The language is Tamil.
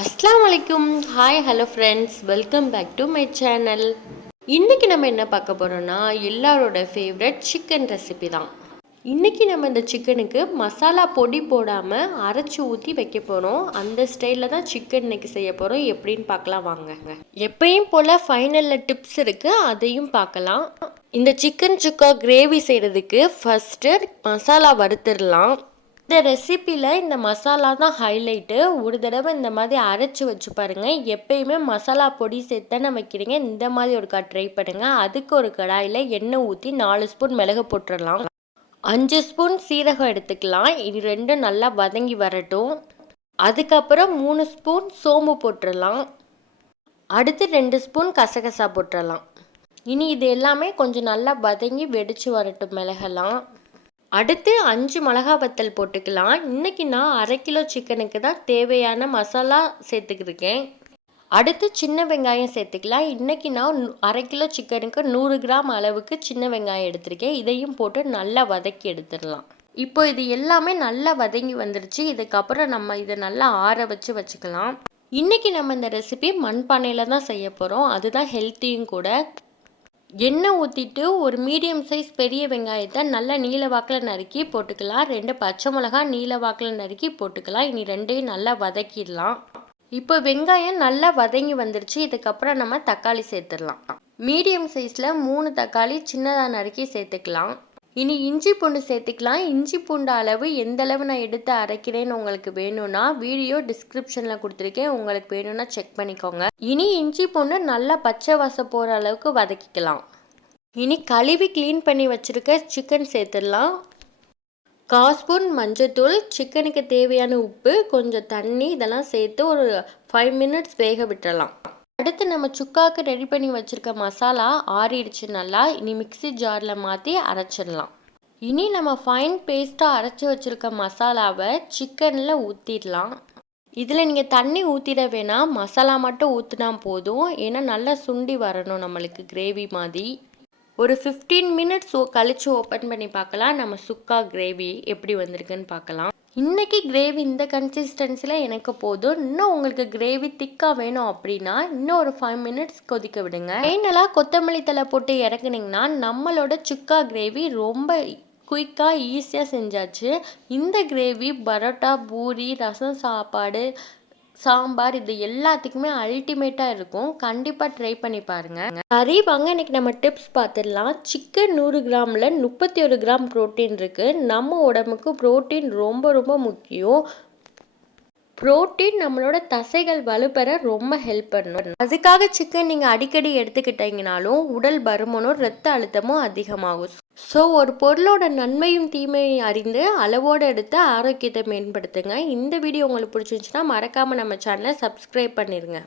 அஸ்ஸலாமு அலைக்கும். Hi hello friends, welcome back to my channel. இன்றைக்கி நம்ம என்ன பார்க்க போகிறோன்னா எல்லாரோட ஃபேவரட் சிக்கன் ரெசிபி தான். இன்றைக்கி நம்ம இந்த சிக்கனுக்கு மசாலா பொடி போடாமல் அரைச்சி ஊற்றி வைக்க போகிறோம். அந்த ஸ்டைலில் தான் சிக்கன் இன்றைக்கி செய்ய போகிறோம். எப்படின்னு பார்க்கலாம் வாங்க. எப்பயும் போல் ஃபைனலில் டிப்ஸ் இருக்குது, அதையும் பார்க்கலாம். இந்த சிக்கன் சுக்கா கிரேவி செய்கிறதுக்கு ஃபஸ்ட்டு மசாலா வறுத்துடலாம். இந்த ரெசிப்பியில் இந்த மசாலா தான் ஹைலைட்டு. ஒரு தடவை இந்த மாதிரி அரைச்சி வச்சு பாருங்கள். எப்பயுமே மசாலா பொடி சேர்த்தானே வைக்கிறீங்க, இந்த மாதிரி ஒருக்கா ட்ரை பண்ணுங்கள். அதுக்கு ஒரு கடாயில் எண்ணெய் ஊற்றி 4 ஸ்பூன் மிளகு போட்டுடலாம். 5 ஸ்பூன் சீரகம் எடுத்துக்கலாம். இது ரெண்டும் நல்லா வதங்கி வரட்டும். அதுக்கப்புறம் 3 ஸ்பூன் சோம்பு போட்டுடலாம். அடுத்து 2 ஸ்பூன் கசகசா போட்டுடலாம். இனி இது எல்லாமே கொஞ்சம் நல்லா வதங்கி வெடித்து வரட்டும் மிளகெல்லாம். அடுத்து 5 மிளகா வத்தல் போட்டுக்கலாம். இன்றைக்கி நான் 1/2 கிலோ சிக்கனுக்கு தான் தேவையான மசாலா சேர்த்துக்கிருக்கேன். அடுத்து சின்ன வெங்காயம் சேர்த்துக்கலாம். இன்றைக்கி நான் 1/2 கிலோ சிக்கனுக்கு 100 கிராம் அளவுக்கு சின்ன வெங்காயம் எடுத்திருக்கேன். இதையும் போட்டு நல்லா வதக்கி எடுத்துடலாம். இப்போ இது எல்லாமே நல்லா வதங்கி வந்துருச்சு. இதுக்கப்புறம் நம்ம இதை நல்லா ஆற வச்சுக்கலாம். இன்றைக்கி நம்ம இந்த ரெசிபி மண்பானையில் தான் செய்ய போகிறோம். அதுதான் ஹெல்த்தியும் கூட. எண்ணெய் ஊற்றிட்டு ஒரு மீடியம் சைஸ் பெரிய வெங்காயத்தை நல்லா நீல வாக்கில் நறுக்கி போட்டுக்கலாம். 2 பச்சை மிளகா நீல வாக்கில் நறுக்கி போட்டுக்கலாம். இனி ரெண்டையும் நல்லா வதக்கிடலாம். இப்போ வெங்காயம் நல்லா வதங்கி வந்துருச்சு. இதுக்கப்புறம் நம்ம தக்காளி சேர்த்துடலாம். மீடியம் சைஸில் 3 தக்காளி சின்னதாக நறுக்கி சேர்த்துக்கலாம். இனி இஞ்சி பூண்டு சேர்த்துக்கலாம். இஞ்சி பூண்டு அளவு எந்த அளவு நான் எடுத்து அரைக்கிறேன்னு உங்களுக்கு வேணும்னா வீடியோ டிஸ்கிரிப்ஷனில் கொடுத்துருக்கேன். உங்களுக்கு வேணும்னா செக் பண்ணிக்கோங்க. இனி இஞ்சி பூண்டு நல்லா பச்சை வாசம் போகிற அளவுக்கு வதக்கிக்கலாம். இனி கழுவி க்ளீன் பண்ணி வச்சுருக்க சிக்கன் சேர்த்துடலாம். 1/4 ஸ்பூன் மஞ்சத்தூள், சிக்கனுக்கு தேவையான உப்பு, கொஞ்சம் தண்ணி, இதெல்லாம் சேர்த்து ஒரு 5 மினிட்ஸ் வேக விட்டுறலாம். அடுத்து நம்ம சுக்காவுக்கு ரெடி பண்ணி வச்சுருக்க மசாலா ஆறிடுச்சு நல்லா. இனி மிக்ஸி ஜாரில் மாற்றி அரைச்சிடலாம். இனி நம்ம ஃபைன் பேஸ்ட்டாக அரைச்சி வச்சுருக்க மசாலாவை சிக்கனில் ஊற்றிடலாம். இதில் நீங்கள் தண்ணி ஊற்றிட வேணாம், மசாலா மட்டும் ஊற்றினா போதும். ஏன்னா நல்லா சுண்டி வரணும் நம்மளுக்கு கிரேவி மாதிரி. ஒரு 15 மினிட்ஸ் கழித்து ஓப்பன் பண்ணி பார்க்கலாம். நம்ம சுக்கா கிரேவி எப்படி வந்திருக்குன்னு பார்க்கலாம். இன்றைக்கி கிரேவி இந்த கன்சிஸ்டன்சியில் எனக்கு போதும். இன்னும் உங்களுக்கு கிரேவி திக்காக வேணும் அப்படின்னா இன்னும் ஒரு 5 மினிட்ஸ் கொதிக்க விடுங்க. ஃபைனலாக கொத்தமல்லி தழை போட்டு இறக்குனீங்கன்னா நம்மளோட சுக்கா கிரேவி ரொம்ப குயிக்காக ஈஸியாக செஞ்சாச்சு. இந்த கிரேவி பரோட்டா, பூரி, ரசம் சாப்பாடு, சாம்பார் இது எல்லாத்துக்குமே அல்டிமேட்டாக இருக்கும். கண்டிப்பாக ட்ரை பண்ணி பாருங்கள். சரி வாங்க, இன்றைக்கி நம்ம டிப்ஸ் பார்த்துடலாம். சிக்கன் 100 கிராமில் 31 கிராம் ப்ரோட்டீன் இருக்குது. நம்ம உடம்புக்கு ப்ரோட்டீன் ரொம்ப ரொம்ப முக்கியம். ப்ரோட்டீன் நம்மளோட தசைகள் வலுப்பெற ரொம்ப ஹெல்ப் பண்ணும். அதுக்காக சிக்கன் நீங்கள் அடிக்கடி எடுத்துக்கிட்டீங்கனாலும் உடல் பருமனும் இரத்த அழுத்தமும் அதிகமாகும். ஸோ ஒரு பொருளோட நன்மையும் தீமையும் அறிந்து அளவோடு எடுத்து ஆரோக்கியத்தை மேம்படுத்துங்க. இந்த வீடியோ உங்களுக்கு பிடிச்சிருந்துச்சுன்னா மறக்காமல் நம்ம சேனலை சப்ஸ்கிரைப் பண்ணிடுங்க.